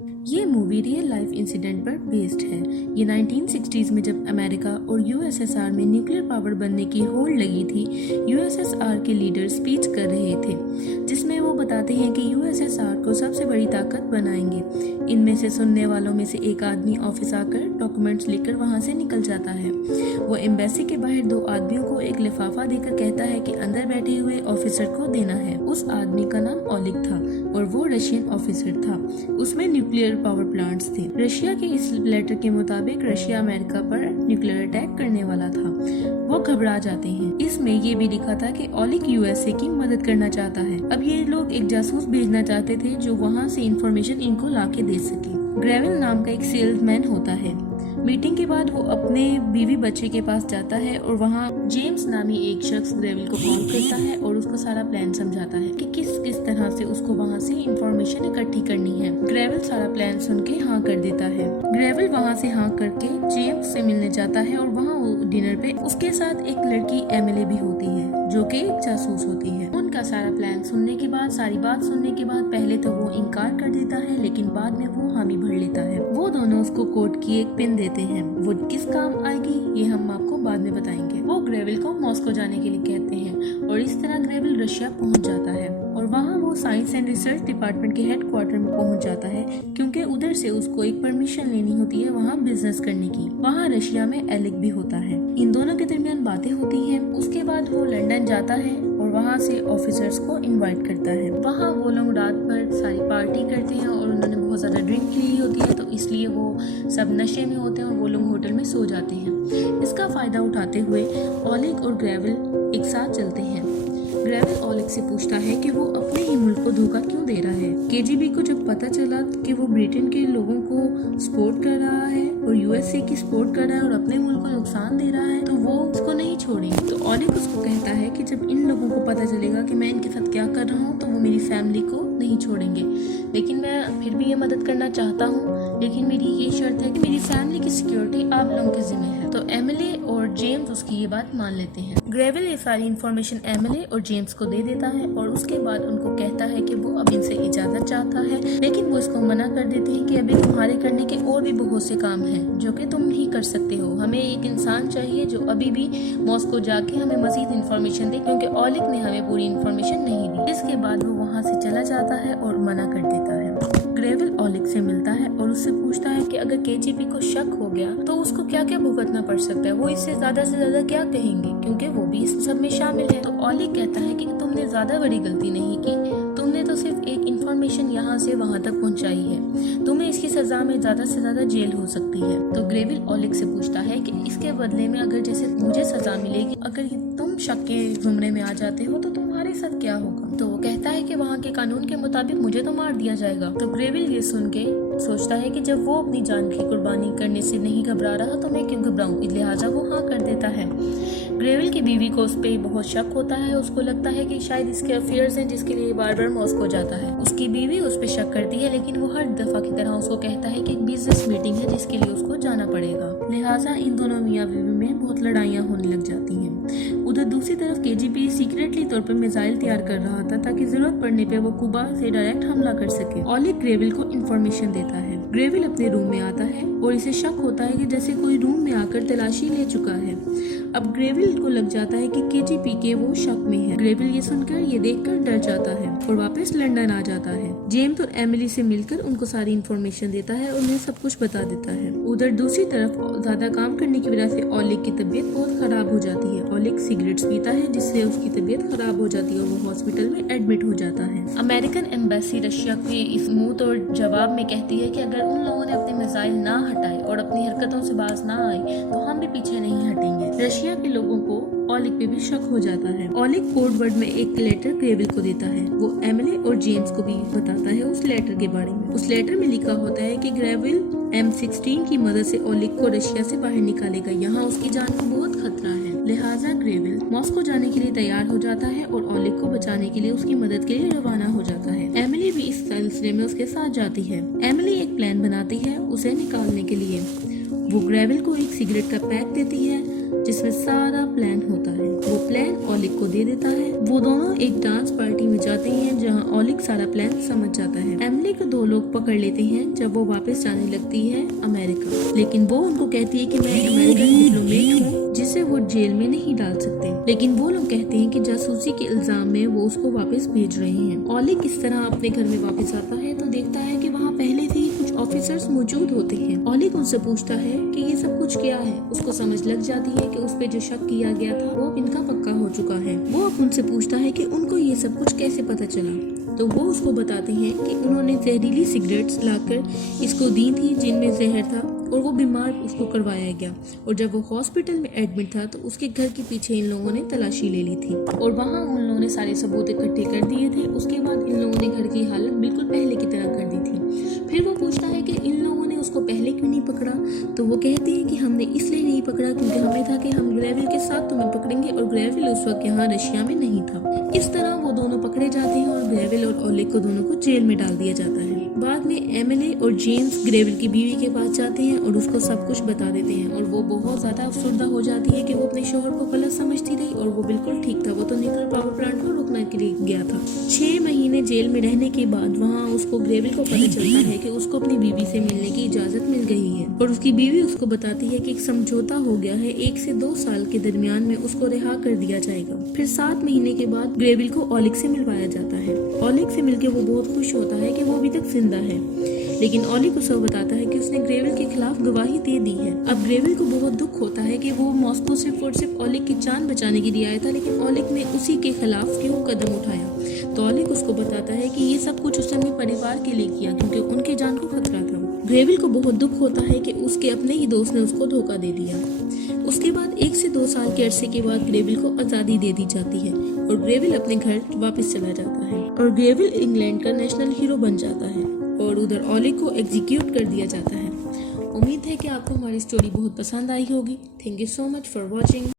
ये movie real life incident पर based है। ये 1960s में जब अमेरिका और यूएसएसआर में न्यूक्लियर पावर बनने की होड़ लगी थी, यूएसएसआर के लीडर स्पीच कर रहे थे जिसमें वो बताते हैं कि यूएसएसआर को सबसे बड़ी ताकत बनाएंगे। इनमें से सुनने वालों में से एक आदमी ऑफिस आकर डॉक्यूमेंट्स लेकर वहाँ से निकल जाता है। वो एम्बेसी के बाहर दो आदमियों को एक लिफाफा देकर कहता है कि अंदर बैठे हुए ऑफिसर को देना है। उस आदमी का नाम ओलिग था और वो रशियन ऑफिसर था। उसमें न्यूक्लियर पावर प्लांट्स थे। रशिया के इस लेटर के मुताबिक रशिया अमेरिका पर न्यूक्लियर अटैक करने वाला था। वो घबरा जाते हैं। इसमें ये भी लिखा था कि ओलिग यूएसए की मदद करना चाहता है। अब ये लोग एक जासूस भेजना चाहते थे जो वहाँ से इंफॉर्मेशन इनको लाके दे सके। ग्रेविल नाम का एक सेल्समैन होता है। मीटिंग के बाद वो अपने बीवी बच्चे के पास जाता है और वहाँ जेम्स नामी एक शख्स ग्रेविल को कॉल करता है और उसको सारा प्लान समझाता है कि किस किस तरह से उसको वहाँ से इंफॉर्मेशन इकट्ठी करनी है। ग्रेविल सारा प्लान सुन के हाँ कर देता है। ग्रेविल वहाँ से हाँ करके जेम्स से मिलने जाता है और वहाँ वो डिनर पे उसके साथ एक लड़की एमिली भी होती है जो कि एक जासूस होती है। उनका सारा प्लान सुनने के बाद, सारी बात सुनने के बाद पहले तो वो इनकार कर देता है लेकिन बाद में वो हामी भर लेता है। वो दोनों उसको कोट की एक पिन देते हैं। वो किस काम आएगी ये हम आपको बाद में बताएंगे। वो ग्रेविल को मॉस्को जाने के लिए कहते हैं और इस तरह ग्रेविल रशिया पहुंच जाता है और वहाँ वो साइंस एंड रिसर्च डिपार्टमेंट के हेडक्वार्टर में पहुंच जाता है क्योंकि उधर से उसको एक परमिशन लेनी होती है वहाँ बिजनेस करने की। वहाँ रशिया में एलिक भी होता है। इन दोनों के दरमियान बातें होती हैं। उसके बाद वो लंदन जाता है और वहाँ से ऑफिसर्स को इनवाइट करता है। वहाँ वो लोग रात भर सारी पार्टी करते हैं और उन्होंने बहुत ज़्यादा ड्रिंक ली होती है तो इसलिए वो सब नशे में होते हैं और वो लोग होटल में सो जाते हैं। इसका फ़ायदा उठाते हुए ओलिग और ग्रेविल एक साथ चलते हैं। ग्रेविल ओलिग से पूछता है कि वो अपने ही मुल्क को धोखा क्यों दे रहा है। केजीबी को जब पता चला कि वो ब्रिटेन के लोगों को सपोर्ट कर रहा है और यूएसए की सपोर्ट कर रहा है और अपने मुल्क को नुकसान दे रहा है तो वो उसको नहीं छोड़ेंगे। तो ओलिग उसको कहता है कि जब इन लोगों को पता चलेगा कि मैं इनके साथ क्या कर रहा हूँ तो वो मेरी फैमिली को नहीं छोड़ेंगे, लेकिन मैं फिर भी ये मदद करना चाहता हूँ, लेकिन मेरी ये शर्त है कि मेरी फैमिली की सिक्योरिटी आप लोगों के जिम्मे है। तो एमिली और जेम्स उसकी ये बात मान लेते हैं। ग्रेविल ये सारी इन्फॉर्मेशन एमिली और जेम्स को दे देता है और उसके बाद उनको कहता है कि वो अब इनसे इजाजत चाहता है, लेकिन वो इसको मना कर देते हैं कि अभी तुम्हारे करने के और भी बहुत से काम हैं जो कि तुम ही कर सकते हो। हमें एक इंसान चाहिए जो अभी भी मॉस्को जाके हमें मजीद इन्फॉर्मेशन दे क्योंकि ओलिग ने हमें पूरी इन्फॉर्मेशन नहीं दी। इसके बाद वो वहाँ से चला जाता है और मना कर देता है। ग्रेविल ओलिग से मिलता है और उससे पूछता है कि अगर केजीबी को शक हो गया तो उसको क्या क्या भुगतना पड़ सकता है, वो इससे ज्यादा क्या कहेंगे क्योंकि वो भी इस सब में शामिल है। तो ओलिग कहता है कि तुमने ज्यादा बड़ी गलती नहीं की, तुमने तो सिर्फ एक इन्फॉर्मेशन यहाँ से वहाँ तक पहुँचाई है, तुम्हें इसकी सजा में ज्यादा से ज्यादा जेल हो सकती है। तो ग्रेविल ओलिग से पूछता है कि इसके बदले में अगर जैसे मुझे सजा मिलेगी, अगर तुम शक के जुमरे में आ जाते हो तो तुम्हारे साथ क्या होगा। तो वो कहता है कि वहाँ के कानून के मुताबिक मुझे तो मार दिया जाएगा। तो ग्रेविल ये सुन के सोचता है कि जब वो अपनी जान की कुर्बानी करने से नहीं घबरा रहा तो मैं क्यों घबराऊं, लिहाजा वो हाँ कर देता है। ग्रेविल की बीवी को उस पर बहुत शक होता है। उसको लगता है कि शायद इसके अफेयर्स हैं जिसके लिए बार बार मॉस्को जाता है। उसकी बीवी उस पर शक करती है लेकिन वो हर दफा की तरह उसको कहता है कि एक बिजनेस मीटिंग है जिसके लिए उसको जाना पड़ेगा। लिहाजा इन दोनों मियाँ बीवी में बहुत लड़ाइयाँ होने लग जाती हैं। उधर दूसरी तरफ केजीबी सीक्रेटली तौर पर मिसाइल तैयार कर रहा था ताकि जरूरत पड़ने पे वो कुबा से डायरेक्ट हमला कर सके। ओलिग ग्रेविल को इंफॉर्मेशन देता है। ग्रेविल अपने रूम में आता है और इसे शक होता है कि जैसे कोई रूम में आकर तलाशी ले चुका है। अब ग्रेविल को लग जाता है कि केजीबी के वो शक में है। ग्रेविल ये सुनकर ये देखकर डर जाता है और वापस लंदन आ जाता है। जेम्स और एमिली से मिलकर उनको सारी इन्फॉर्मेशन देता है और उन्हें सब कुछ बता देता है। उधर दूसरी तरफ ज्यादा काम करने की वजह से ओलिग की तबीयत बहुत खराब हो जाती है। ओलिग सिगरेट्स पीता है जिससे उसकी तबीयत खराब हो जाती है और वो हॉस्पिटल में एडमिट हो जाता है। अमेरिकन एम्बेसी रशिया के इस मुंह तोड़ जवाब में कहती है कि अगर उन लोगों ने अपने मिसाइल ना हटाए और अपनी हरकतों से बाज ना आए तो हम भी पीछे नहीं हटेंगे। रशिया के लोगों को ओलिग पे भी शक हो जाता है। ओलिग कोड वर्ड में एक लेटर ग्रेविल को देता है। वो एमिली और जेम्स को भी बताता है उस लेटर के बारे में। उस लेटर में लिखा होता है कि ग्रेविल M16 की मदद से ओलिग को रशिया से बाहर निकालेगा, यहाँ उसकी जान को बहुत खतरा है। लिहाजा ग्रेविल मॉस्को जाने के लिए तैयार हो जाता है और ओलिग को बचाने के लिए उसकी मदद के लिए रवाना हो जाता है। एमिली भी इस सिलसिले में उसके साथ जाती है। एमिली एक प्लान बनाती है उसे निकालने के लिए। वो ग्रेविल को एक सिगरेट का पैक देती है जिसमें सारा प्लान होता है। वो प्लान ओलिग को दे देता है। वो दोनों एक डांस पार्टी में जाते हैं जहाँ ओलिग सारा प्लान समझ जाता है। एमिली को दो लोग पकड़ लेते हैं जब वो वापस जाने लगती है अमेरिका, लेकिन वो उनको कहती है कि मैं अमेरिकन डिप्लोमेट हूँ जिसे वो जेल में नहीं डाल सकते। लेकिन वो लोग कहते हैं कि जासूसी के इल्जाम में वो उसको वापस भेज रहे हैं। ओलिग इस तरह अपने घर में वापस आता है तो देखता है कि वहाँ पहले से ही कुछ ऑफिसर्स मौजूद होते हैं। ओलिग उनसे पूछता है कि ये सब कुछ क्या है। उसको समझ लग जाती है कि उस पे जो शक किया गया था वो इनका पक्का हो चुका है। वो अब उनसे पूछता है कि उनको ये सब कुछ कैसे पता चला, तो वो उसको बताते हैं कि उन्होंने जहरीली सिगरेट्स लाकर इसको दी थी जिनमें जहर था और वो बीमार उसको करवाया गया, और जब वो हॉस्पिटल में एडमिट था तो उसके घर के पीछे इन लोगों ने तलाशी ले ली थी और वहाँ उन लोगों ने सारे सबूत इकट्ठे कर दिए थे। उसके बाद इन लोगों ने घर की हालत बिल्कुल पहले की तरह कर दी थी। फिर वो पूछता है कि इन लोगों ने उसको पहले क्यों नहीं पकड़ा, तो वो कहते हैं कि हमने इसलिए नहीं पकड़ा क्योंकि हमें था कि हम ग्रेविल के साथ तुम्हें पकड़ेंगे और ग्रेविल उस वक्त यहाँ रशिया में नहीं था। इस तरह वो दोनों पकड़े जाते हैं और ग्रेविल और ओलिग को दोनों को जेल में डाल दिया जाता है। बाद में एमिली और जेम्स ग्रेविल की बीवी के पास जाते हैं और उसको सब कुछ बता देते हैं और वो बहुत ज्यादा अफसरदा हो जाती है कि वो अपने शोहर को गलत समझती रही और वो बिल्कुल ठीक था। वो तो न्यूक्लियर पावर प्लांट को रोकने के लिए गया था। 6 महीने जेल में रहने के बाद वहाँ उसको ग्रेविल को पता चलता है कि उसको अपनी बीवी से मिलने की इजाजत मिल गई है और उसकी बीवी उसको बताती है कि एक समझौता हो गया है, 1 से 2 साल के दरमियान में उसको रिहा कर दिया जाएगा। फिर 7 महीने के बाद ग्रेविल को ओलिग से मिलवाया जाता है। ओलिग से मिलकर वो बहुत खुश होता है कि वो अभी तक जिंदा है, लेकिन ओलिग उसे बताता है कि उसने ग्रेविल के खिलाफ गवाही दे दी है। अब ग्रेविल को बहुत दुख होता है कि वो मॉस्को सिर्फ और सिर्फ ओलिग की जान बचाने के लिए आया था, लेकिन ओलिग ने उसी के खिलाफ क्यों कदम उठाया। तो ओलिग उसको बताता है कि ये सब कुछ उसने अपने परिवार के लिए किया क्योंकि उनके जान को खतरा था। ग्रेविल को बहुत दुख होता है कि उसके अपने ही दोस्त ने उसको धोखा दे दिया। उसके बाद 1 से 2 साल के अरसे के बाद ग्रेविल को आज़ादी दे दी जाती है और ग्रेविल अपने घर वापस चला जाता है और ग्रेविल इंग्लैंड का नेशनल हीरो बन जाता है और उधर ओलिग को एग्जीक्यूट कर दिया जाता है। उम्मीद है कि आपको हमारी स्टोरी बहुत पसंद आई होगी। Thank you so much for watching.